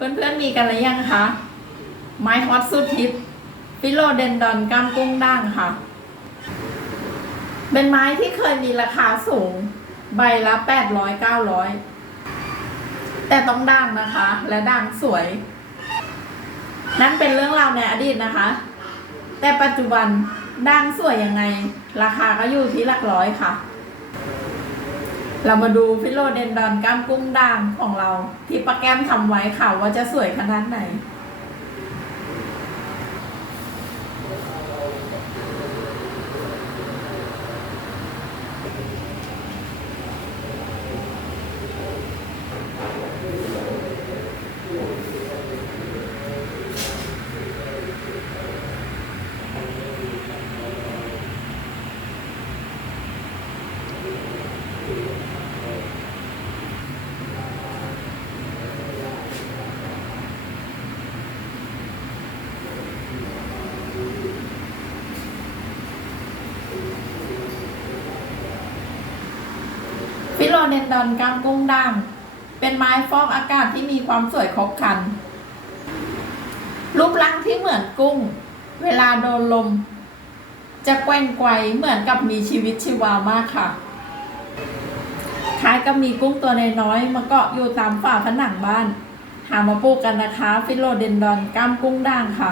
เพื่อนๆมีกันหรือยังคะ ไม้ฮอตสุดฮิตฟิโลเดนดอนก้ามกุ้งด่างค่ะ เป็นไม้ที่เคยมีราคาสูง ใบละแปดร้อยเก้าร้อยแต่ต้องด่างนะคะ และด่างสวย นั่นเป็นเรื่องราวในอดีตนะคะ แต่ปัจจุบันด่างสวยยังไง ราคาก็อยู่ที่หลักร้อยค่ะ เรามาดูฟิโลเดนดอนก้ามกุ้งด่างของเรา ที่ป้าแก้มทำไว้ค่ะว่าจะสวยขนาดไหน เดนดอนก้ามกุ้งด่าง เป็นไม้ฟอกอากาศที่มีความสวยครบครัน รูปลักษณ์ที่เหมือนกุ้ง เวลาโดนลม จะแกว่งไกวเหมือนกับมีชีวิตชีวามากค่ะ คล้ายกับมีกุ้งตัวน้อยๆมาเกาะอยู่ตามฝาผนังบ้าน หามาปลูกกันนะคะ ฟิโลเดนดอนก้ามกุ้งด่างค่ะ